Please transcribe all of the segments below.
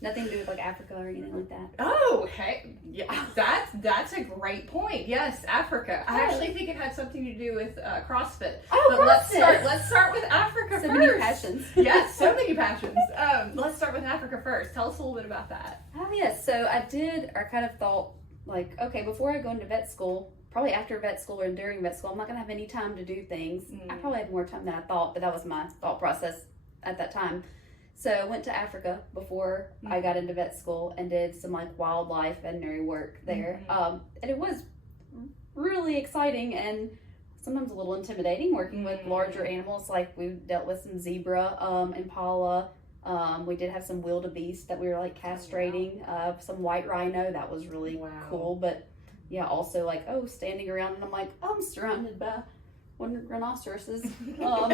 Nothing to do with like Africa or anything like that. Oh, hey, yeah, that's a great point. Yes, Africa. I actually think it had something to do with CrossFit. Oh, but CrossFit. let's start with Africa So first. many passions. Yes, so many passions. Let's start with Africa first. Tell us a little bit about that. Oh yes, so I kind of thought like, okay, before I go into vet school, probably after vet school or during vet school, I'm not gonna have any time to do things. I probably had more time than I thought, but that was my thought process at that time. So I went to Africa before I got into vet school and did some like wildlife veterinary work there. And it was really exciting and sometimes a little intimidating working with larger animals. Like we dealt with some zebra, impala. We did have some wildebeest that we were like castrating, some white rhino. That was really cool. But yeah, also like, standing around and I'm like, I'm surrounded by rhinoceroses. So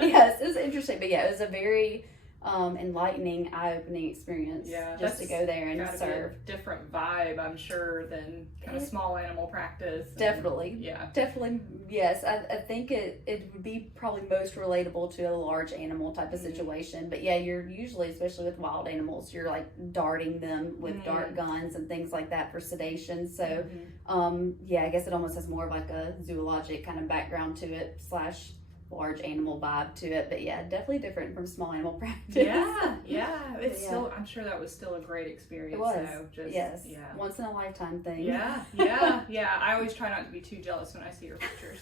yes, it was interesting. But yeah, it was a very enlightening, eye-opening experience just to go there and serve. Be a different vibe, I'm sure, than kind of small animal practice. Definitely. Definitely, yes. I think it would be probably most relatable to a large animal type of situation. But yeah, you're usually, especially with wild animals, you're like darting them with dart guns and things like that for sedation. So I guess it almost has more of like a zoologic kind of background to it / large animal vibe to it, but yeah, definitely different from small animal practice. It's still, I'm sure that was still a great experience. It was. So Yes. Once in a lifetime thing. I always try not to be too jealous when I see your pictures.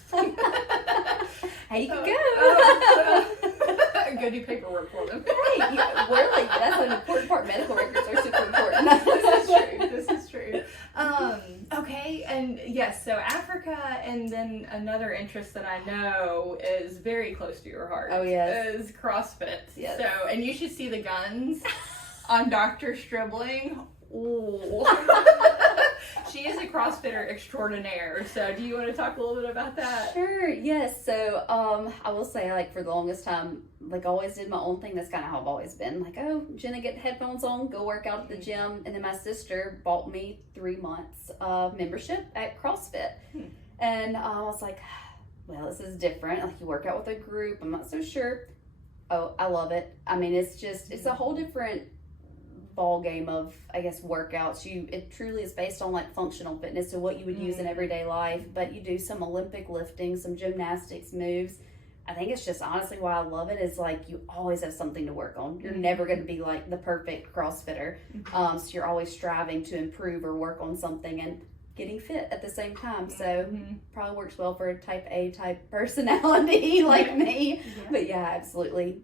Hey, you can go. Go do paperwork for them. Hey, we're like, that's an important part. Medical records are super important. This is true. Okay, and yes, so Africa, and then another interest that I know is very close to your heart. Oh, yes. Is CrossFit. Yes. So, and you should see the guns on Dr. Stribling. Ooh. She is a CrossFitter extraordinaire. So do you want to talk a little bit about that? Sure, yes. So I will say, like, for the longest time, like, always did my own thing. That's kind of how I've always been. Like, Jenna, get headphones on, go work out at the gym. And then my sister bought me 3 months of membership at CrossFit. And I was like, well, this is different. Like, you work out with a group. I'm not so sure. Oh, I love it. I mean, it's a whole different ball game of, I guess, workouts. It truly is based on like functional fitness, so what you would use in everyday life, but you do some Olympic lifting, some gymnastics moves. I think it's just honestly why I love it is like you always have something to work on. You're never going to be like the perfect CrossFitter. So you're always striving to improve or work on something and getting fit at the same time. So probably works well for a type A type personality like me. But yeah, I absolutely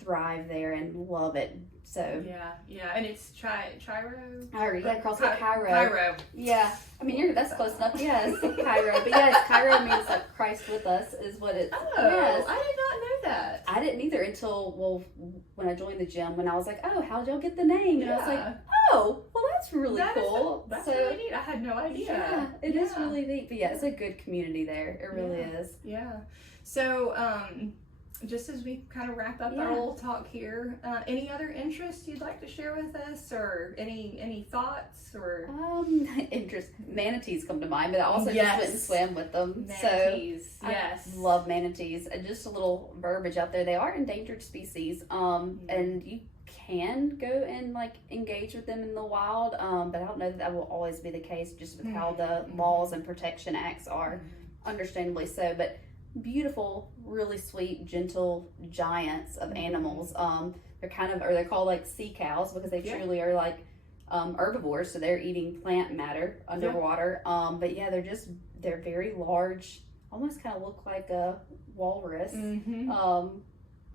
thrive there and love it. So and it's Chiro. CrossFit Cairo. Cairo. Yeah, I mean that's close enough. Yes, Cairo. But yes, Cairo means like Christ with us is what it's. Oh, yes. I did not know that. I didn't either until when I joined the gym. When I was like, how'd y'all get the name? And I was like, well, that's really cool. That's really neat. I had no idea. Yeah, it is really neat. But yeah, it's a good community there. It really is. Yeah. So, just as we kind of wrap up our little talk here, any other interests you'd like to share with us, or any thoughts, or interest? Manatees come to mind, but I also just went and swam with them. Manatees, so I love manatees. And just a little verbiage out there: they are endangered species, and you can go and like engage with them in the wild, but I don't know that will always be the case, just with how the laws and protection acts are, understandably so, but. Beautiful, really sweet, gentle giants of animals. They're called like sea cows because they truly are like herbivores, so they're eating plant matter underwater. But yeah, they're very large, almost kind of look like a walrus,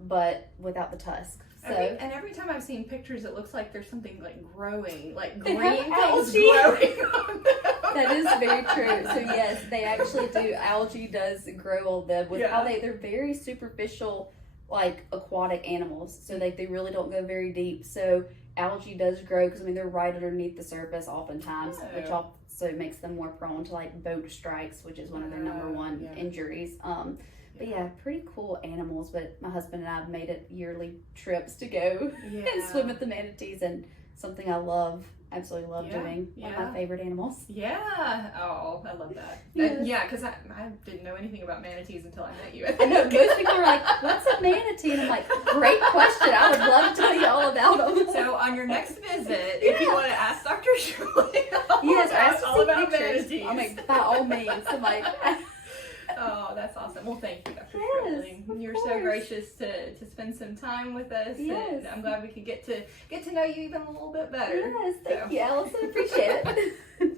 but without the tusk. So every time I've seen pictures, it looks like there's something like growing, like green algae growing on them. That is very true. So yes, they actually do. Algae does grow on them with how they're very superficial, like aquatic animals. So they really don't go very deep. So algae does grow because they're right underneath the surface oftentimes, which also makes them more prone to like boat strikes, which is one of their number one injuries. But yeah, pretty cool animals. But my husband and I have made it yearly trips to go and swim with the manatees, and something I love absolutely love Yeah, doing. One of yeah. my favorite animals. Yeah. Oh, I love that. Yes. Yeah, because I didn't know anything about manatees until I met you. I know most people are like, "What's a manatee?" And I'm like, "Great question. I would love to tell you all about them." So on your next visit, if you want to ask Dr. Shirley Yes, ask all to about see pictures. manatees. I'm like, by all means. I'm like, Oh, that's awesome. Well, thank you, Dr. Yes, Stribling. of You're so course. gracious to spend some time with us. Yes. And I'm glad we could get to know you even a little bit better. yes, thank So. you, Allison. Appreciate it.